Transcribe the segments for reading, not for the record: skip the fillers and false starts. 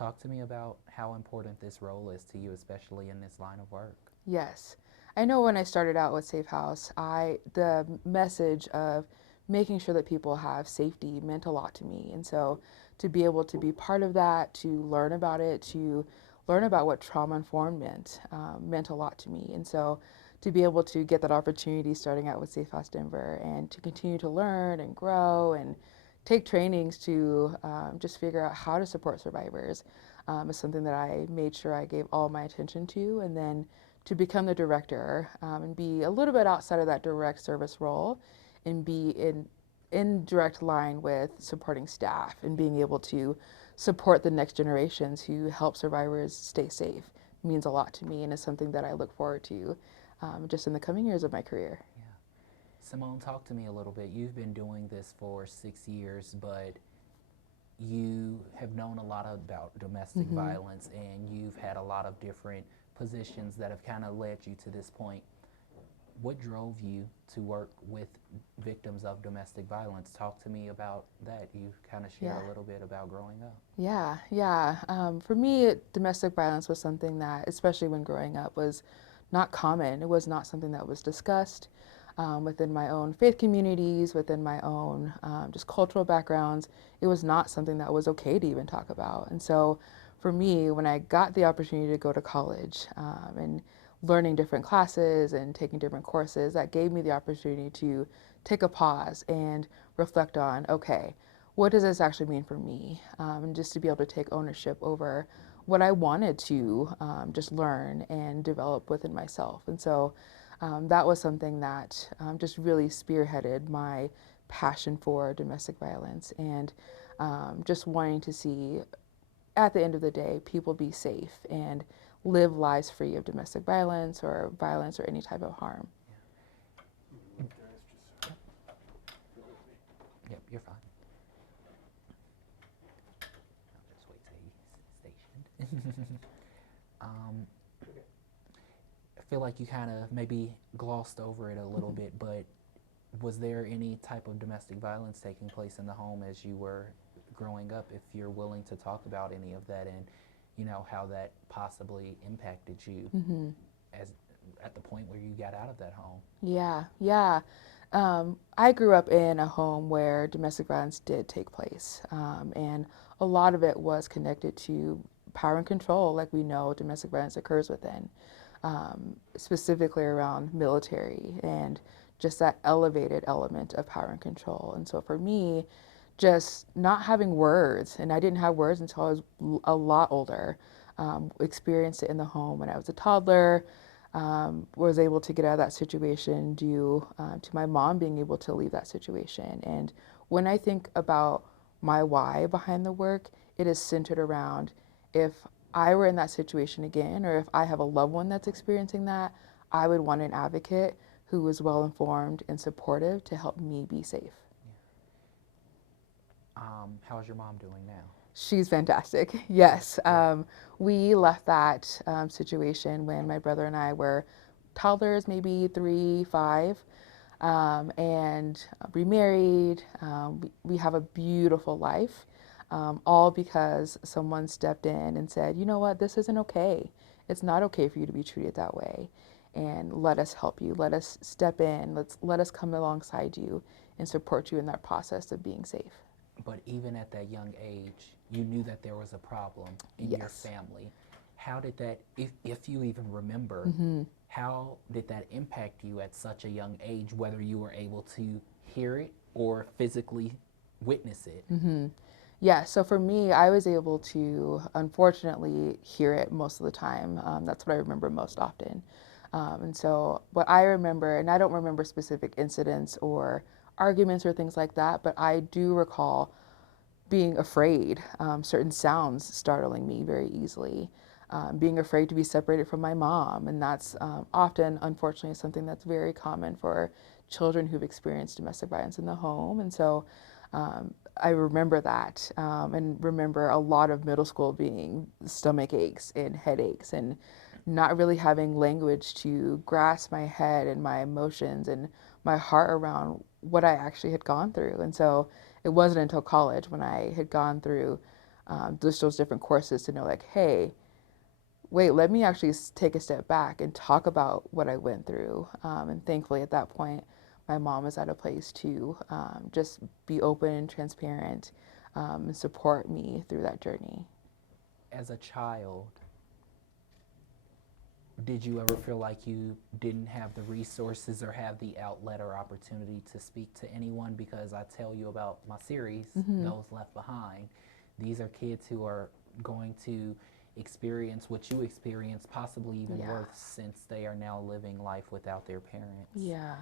Talk to me about how important this role is to you, especially in this line of work. Yes. I know when I started out with Safe House, the message of making sure that people have safety meant a lot to me. And so to be able to be part of that, to learn about it, to learn about what trauma informed meant a lot to me. And so to be able to get that opportunity starting out with Safe House Denver and to continue to learn and grow and take trainings to just figure out how to support survivors is something that I made sure I gave all my attention to. And then to become the director and be a little bit outside of that direct service role and be in direct line with supporting staff and being able to support the next generations who help survivors stay safe means a lot to me and is something that I look forward to just in the coming years of my career. Yeah. Simone, talk to me a little bit. You've been doing this for 6 years, but you have known a lot about domestic Mm-hmm. violence and you've had a lot of different positions that have kind of led you to this point. What drove you to work with victims of domestic violence? Talk to me about that. You kind of share Yeah. a little bit about growing up. Yeah. For me, domestic violence was something that, especially when growing up, was not common. It was not something that was discussed within my own faith communities, within my own just cultural backgrounds. It was not something that was okay to even talk about. And so for me, when I got the opportunity to go to college and learning different classes and taking different courses, that gave me the opportunity to take a pause and reflect on, okay, what does this actually mean for me? And just to be able to take ownership over what I wanted to just learn and develop within myself. And so that was something that just really spearheaded my passion for domestic violence and just wanting to see, at the end of the day, people be safe and live lives free of domestic violence or any type of harm. Yep, you're fine. I'll just wait till he's stationed. um, I feel like you kind of maybe glossed over it a little bit, but was there any type of domestic violence taking place in the home as you were growing up? If you're willing to talk about any of that and how that possibly impacted you Mm-hmm. as at the point where you got out of that home. Yeah. I grew up in a home where domestic violence did take place, and a lot of it was connected to power and control, like we know domestic violence occurs within, specifically around military and just that elevated element of power and control. And so for me, just not having words, and I didn't have words until I was a lot older, experienced it in the home when I was a toddler, was able to get out of that situation due to my mom being able to leave that situation. And when I think about my why behind the work, it is centered around if I were in that situation again, or if I have a loved one that's experiencing that, I would want an advocate who is well informed and supportive to help me be safe. How's your mom doing now? She's fantastic. Yes. Good. We left that situation when my brother and I were toddlers, maybe 3, 5, and remarried. We have a beautiful life, all because someone stepped in and said, you know what, this isn't okay. It's not okay for you to be treated that way. And let us help you. Let us step in. Let us come alongside you and support you in that process of being safe. But even at that young age, you knew that there was a problem in your Yes. family. How did that, if you even remember, Mm-hmm. how did that impact you at such a young age, whether you were able to hear it or physically witness it? Mm-hmm. Yeah, so for me, I was able to unfortunately hear it most of the time. That's what I remember most often. And so, what I remember, and I don't remember specific incidents or arguments or things like that, but I do recall being afraid, certain sounds startling me very easily, being afraid to be separated from my mom. And that's often, unfortunately, something that's very common for children who've experienced domestic violence in the home. And so I remember that and remember a lot of middle school being stomach aches and headaches and not really having language to grasp my head and my emotions and my heart around what I actually had gone through. And so it wasn't until college when I had gone through just those different courses to know like, hey, wait, let me actually take a step back and talk about what I went through. And thankfully at that point, my mom was at a place to just be open and transparent and support me through that journey. As a child, did you ever feel like you didn't have the resources or have the outlet or opportunity to speak to anyone? Because I tell you about my series, Those Left Behind. These are kids who are going to experience what you experienced, possibly even worse, since they are now living life without their parents. Yeah.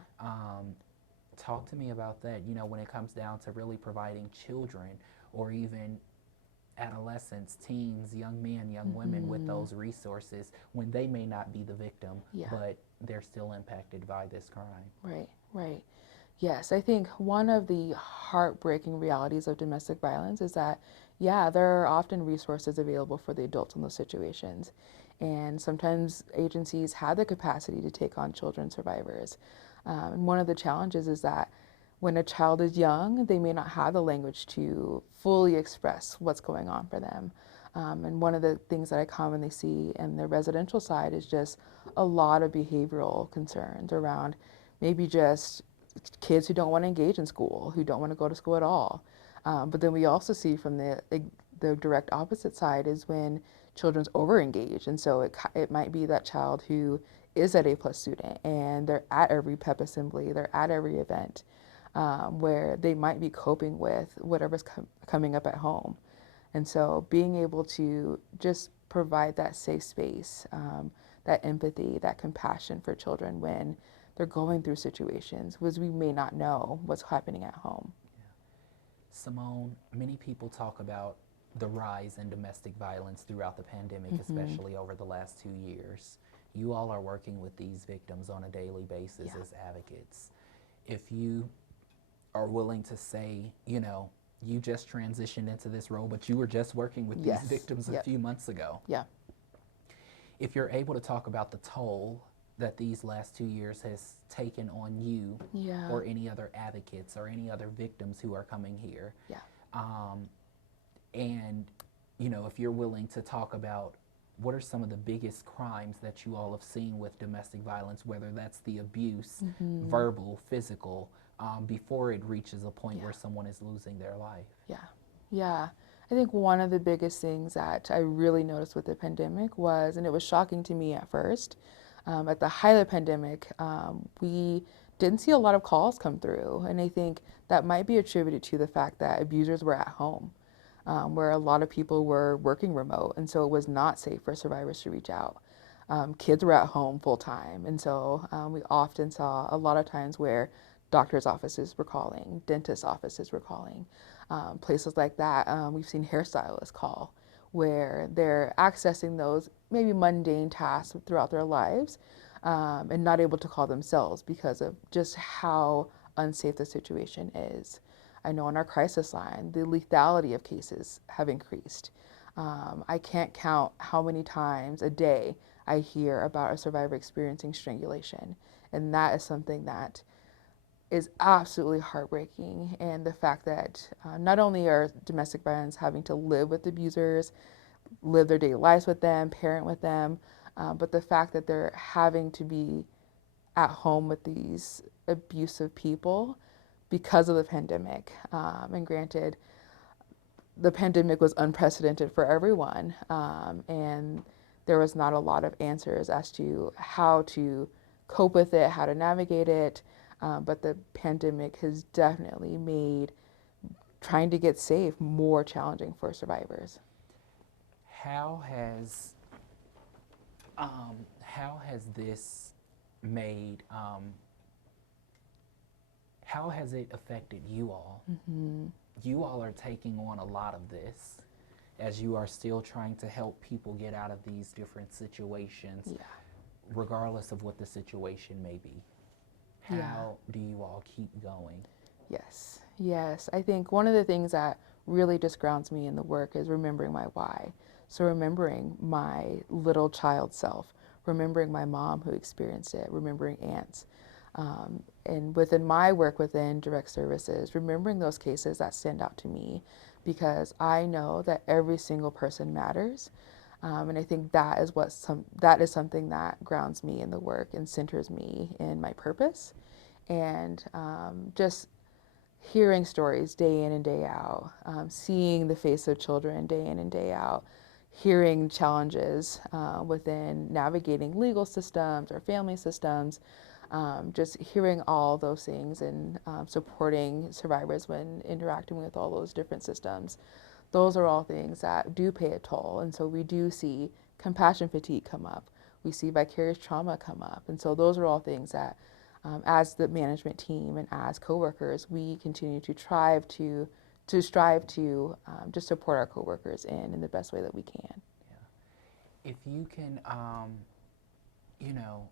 Talk to me about that, you know, when it comes down to really providing children or even adolescents, teens, young men, young women with those resources when they may not be the victim, but they're still impacted by this crime. Right, right. Yes, I think one of the heartbreaking realities of domestic violence is that, yeah, there are often resources available for the adults in those situations. And sometimes agencies have the capacity to take on children survivors. And one of the challenges is that when a child is young, they may not have the language to fully express what's going on for them. And one of the things that I commonly see in the residential side is just a lot of behavioral concerns around maybe just kids who don't want to engage in school, who don't want to go to school at all. But then we also see from the direct opposite side is when children's overengaged. And so it might be that child who is an A+ student and they're at every pep assembly, they're at every event, where they might be coping with whatever's coming up at home. And so being able to just provide that safe space, that empathy, that compassion for children when they're going through situations because we may not know what's happening at home. Simone, many people talk about the rise in domestic violence throughout the pandemic, especially over the last 2 years. You all are working with these victims on a daily basis as advocates. If you are willing to say, you know, you just transitioned into this role, but you were just working with these victims a few months ago. Yeah. If you're able to talk about the toll that these last 2 years has taken on you or any other advocates or any other victims who are coming here. And, you know, if you're willing to talk about what are some of the biggest crimes that you all have seen with domestic violence, whether that's the abuse, verbal, physical, before it reaches a point where someone is losing their life. Yeah. I think one of the biggest things that I really noticed with the pandemic was, and it was shocking to me at first, at the height of the pandemic, we didn't see a lot of calls come through. And I think that might be attributed to the fact that abusers were at home, where a lot of people were working remote. And so it was not safe for survivors to reach out. Kids were at home full time. And so we often saw a lot of times where doctors' offices were calling, dentist offices were calling, places like that. We've seen hairstylists call where they're accessing those maybe mundane tasks throughout their lives and not able to call themselves because of just how unsafe the situation is. I know on our crisis line, the lethality of cases have increased. I can't count how many times a day I hear about a survivor experiencing strangulation. And that is something that is absolutely heartbreaking. And the fact that not only are domestic violence having to live with abusers, live their daily lives with them, parent with them, but the fact that they're having to be at home with these abusive people because of the pandemic. And granted, the pandemic was unprecedented for everyone, and there was not a lot of answers as to how to cope with it, how to navigate it. But the pandemic has definitely made trying to get safe more challenging for survivors. How has this made, how has it affected you all? You all are taking on a lot of this as you are still trying to help people get out of these different situations, regardless of what the situation may be. How do you all keep going? Yes. I think one of the things that really just grounds me in the work is remembering my why. So remembering my little child self, remembering my mom who experienced it, remembering aunts. And within my work within direct services, remembering those cases that stand out to me because I know that every single person matters. And I think that is something that grounds me in the work and centers me in my purpose. And just hearing stories day in and day out, seeing the face of children day in and day out, hearing challenges within navigating legal systems or family systems, just hearing all those things and supporting survivors when interacting with all those different systems. Those are all things that do pay a toll. And so we do see compassion fatigue come up. We see vicarious trauma come up. And so those are all things that as the management team and as coworkers, we continue to strive to just support our coworkers in the best way that we can. Yeah. If you can, you know,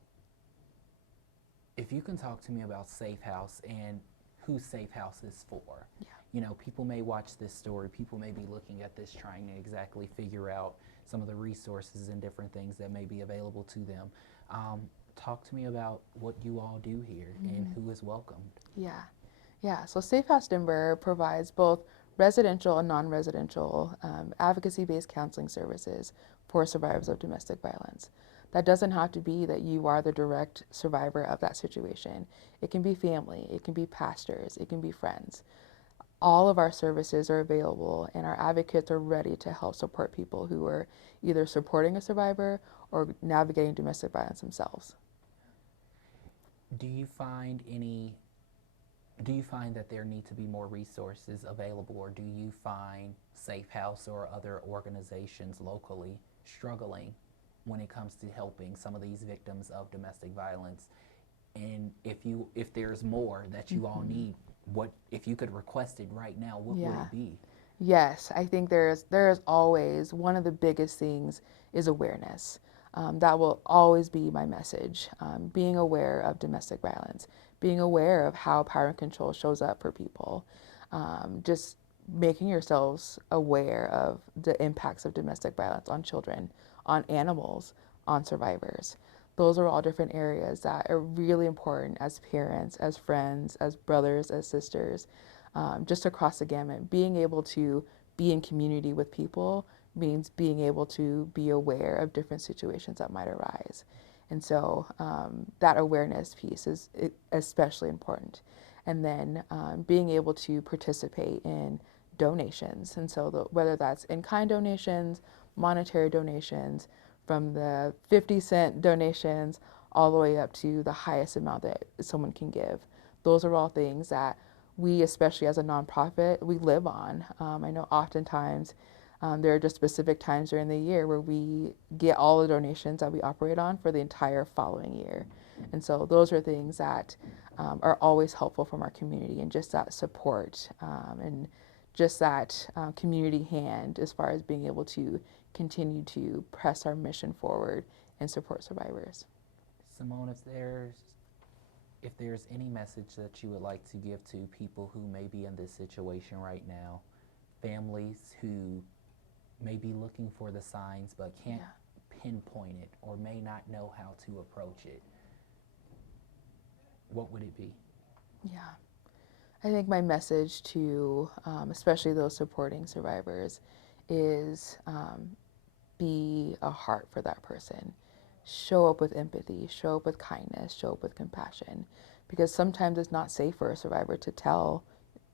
if you can talk to me about Safe House and who Safe House is for. Yeah. You know, people may watch this story, people may be looking at this trying to exactly figure out some of the resources and different things that may be available to them. Talk to me about what you all do here and who is welcomed. Yeah. Yeah. So Safe House Denver provides both residential and non-residential advocacy-based counseling services for survivors of domestic violence. That doesn't have to be that you are the direct survivor of that situation. It can be family, it can be pastors, it can be friends. All of our services are available, and our advocates are ready to help support people who are either supporting a survivor or navigating domestic violence themselves. Do you find that there need to be more resources available, or do you find Safe House or other organizations locally struggling when it comes to helping some of these victims of domestic violence? And if there's more that you all need, what if you could request it right now, what would it be? Yes, I think there is always one of the biggest things is awareness. That will always be my message. Being aware of domestic violence, being aware of how power and control shows up for people, just making yourselves aware of the impacts of domestic violence on children, on animals, on survivors. Those are all different areas that are really important as parents, as friends, as brothers, as sisters, just across the gamut. Being able to be in community with people means being able to be aware of different situations that might arise. And so that awareness piece is especially important. And then being able to participate in donations. And so whether that's in-kind donations, monetary donations, from the 50-cent donations all the way up to the highest amount that someone can give. Those are all things that we, especially as a nonprofit, we live on. I know oftentimes there are just specific times during the year where we get all the donations that we operate on for the entire following year. And so those are things that are always helpful from our community, and just that support and just that community hand as far as being able to continue to press our mission forward and support survivors. Simone, if there's any message that you would like to give to people who may be in this situation right now, families who may be looking for the signs but can't pinpoint it or may not know how to approach it, what would it be? Yeah. I think my message to especially those supporting survivors is be a heart for that person. Show up with empathy, show up with kindness, show up with compassion, because sometimes it's not safe for a survivor to tell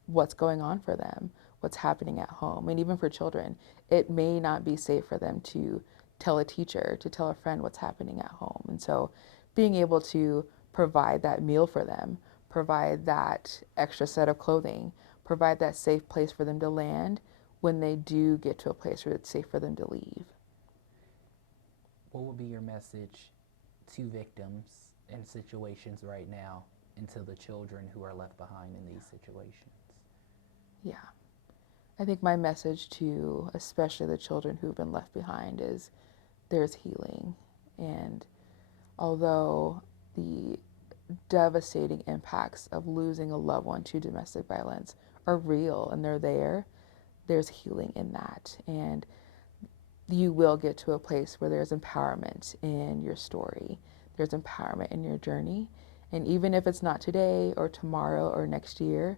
what's going on for them, what's happening at home. And even for children, it may not be safe for them to tell a teacher, to tell a friend what's happening at home. And so being able to provide that meal for them, provide that extra set of clothing, provide that safe place for them to land when they do get to a place where it's safe for them to leave. What would be your message to victims in situations right now and to the children who are left behind in these situations? Yeah. I think my message to especially the children who've been left behind is there's healing. And although the devastating impacts of losing a loved one to domestic violence are real and they're there, there's healing in that. And you will get to a place where there's empowerment in your story, there's empowerment in your journey. And even if it's not today or tomorrow or next year,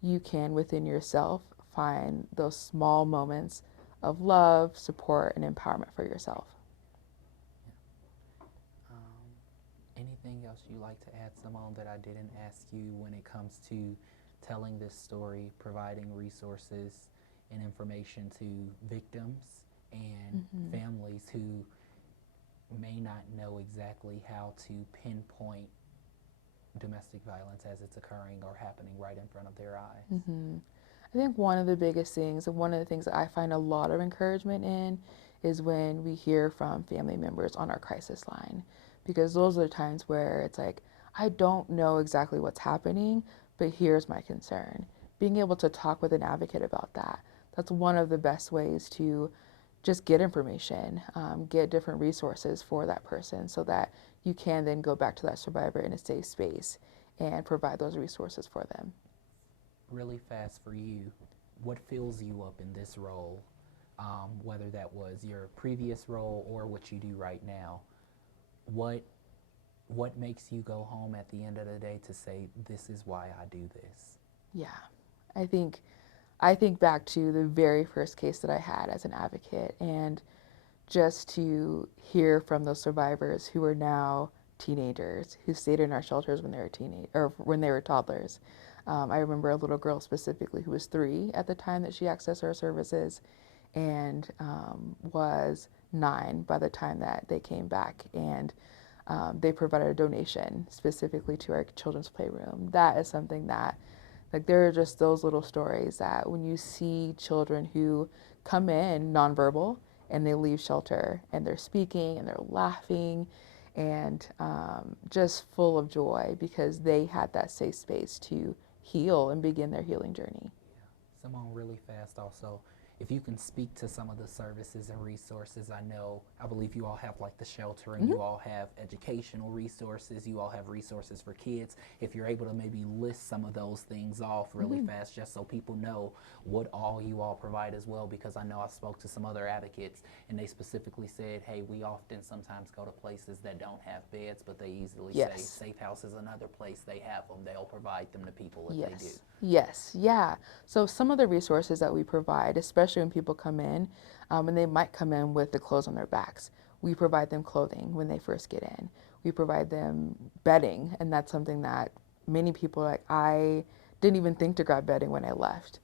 you can within yourself find those small moments of love, support, and empowerment for yourself. Anything else you like to add, Simone, that I didn't ask you when it comes to telling this story, providing resources and information to victims and families who may not know exactly how to pinpoint domestic violence as it's occurring or happening right in front of their eyes? I think one of the biggest things, and one of the things that I find a lot of encouragement in, is when we hear from family members on our crisis line. Because those are the times where it's like, I don't know exactly what's happening, but here's my concern. Being able to talk with an advocate about that, that's one of the best ways to just get information, get different resources for that person so that you can then go back to that survivor in a safe space and provide those resources for them. Really fast for you, what fills you up in this role, whether that was your previous role or what you do right now? What makes you go home at the end of the day to say, this is why I do this? Yeah, I think back to the very first case that I had as an advocate, and just to hear from those survivors who are now teenagers, who stayed in our shelters when they were when they were toddlers. I remember a little girl specifically who was 3 at the time that she accessed our services, and was 9 by the time that they came back, and they provided a donation specifically to our children's playroom. That is something that, like, there are just those little stories that when you see children who come in nonverbal and they leave shelter and they're speaking and they're laughing and just full of joy because they had that safe space to heal and begin their healing journey. Yeah. Simone, really fast also, if you can speak to some of the services and resources, I believe you all have like the shelter and you all have educational resources, you all have resources for kids. If you're able to maybe list some of those things off really fast, just so people know what all you all provide as well, because I know I spoke to some other advocates and they specifically said, hey, we often sometimes go to places that don't have beds, but they easily say Safe House is another place, they have them, they'll provide them to people if they do. Yes, yeah. So some of the resources that we provide, especially when people come in, and they might come in with the clothes on their backs, we provide them clothing when they first get in. We provide them bedding, and that's something that many people are like, I didn't even think to grab bedding when I left.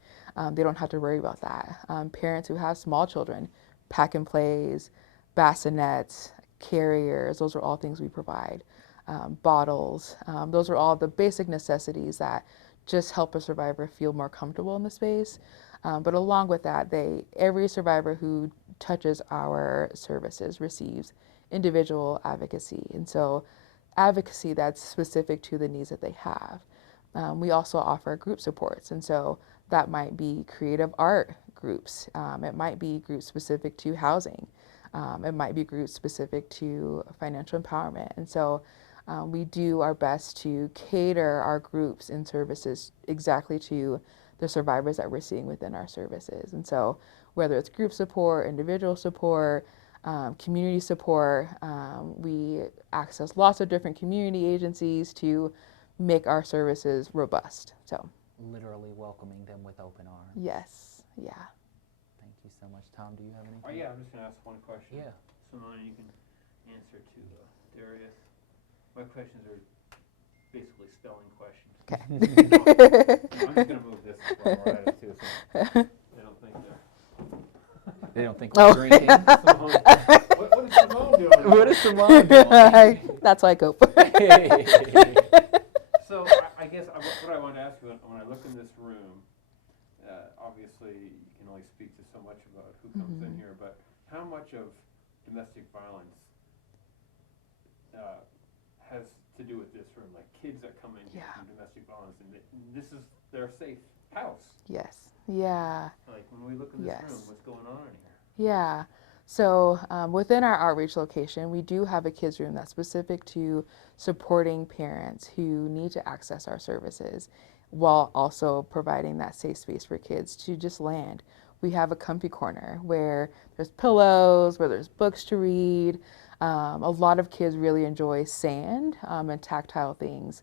They don't have to worry about that. Parents who have small children, pack and plays, bassinets, carriers, those are all things we provide. Bottles, those are all the basic necessities that just help a survivor feel more comfortable in the space. But along with that, every survivor who touches our services receives individual advocacy. And so advocacy that's specific to the needs that they have. We also offer group supports. And so that might be creative art groups. It might be groups specific to housing. It might be groups specific to financial empowerment. And so we do our best to cater our groups and services exactly to the survivors that we're seeing within our services. And so whether it's group support, individual support, community support, we access lots of different community agencies to make our services robust. So literally welcoming them with open arms. Yes, yeah. Thank you so much. Tom, do you have anything? Oh yeah, I'm just going to ask one question. Yeah. Simone, you can answer to Darius. My questions are basically spelling questions. Okay. I'm just going to move this while we're at it too, so they don't think They don't think we're drinking. Simone, what is Simone doing? What is Simone doing? That's why I go. So I guess what I wanted to ask you, when I look in this room, obviously you can only speak to so much about who comes in here, but how much of domestic violence has to do with this room? Like kids that come in here from domestic violence, and this is their safe house. Yes. Yeah. Like when we look in this room, what's going on in here? Yeah. So within our outreach location, we do have a kids room that's specific to supporting parents who need to access our services while also providing that safe space for kids to just land. We have a comfy corner where there's pillows, where there's books to read. A lot of kids really enjoy sand and tactile things.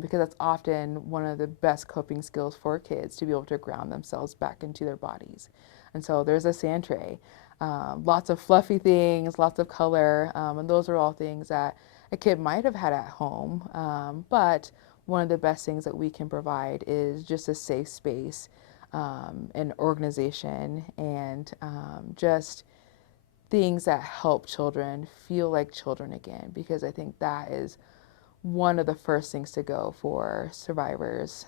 because that's often one of the best coping skills for kids, to be able to ground themselves back into their bodies. And so there's a sand tray, lots of fluffy things, lots of color, and those are all things that a kid might have had at home, but one of the best things that we can provide is just a safe space, and organization, and just things that help children feel like children again, because I think that is one of the first things to go for survivors,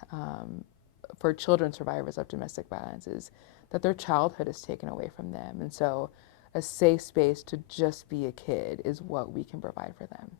for children survivors of domestic violence, is that their childhood is taken away from them. And so a safe space to just be a kid is what we can provide for them.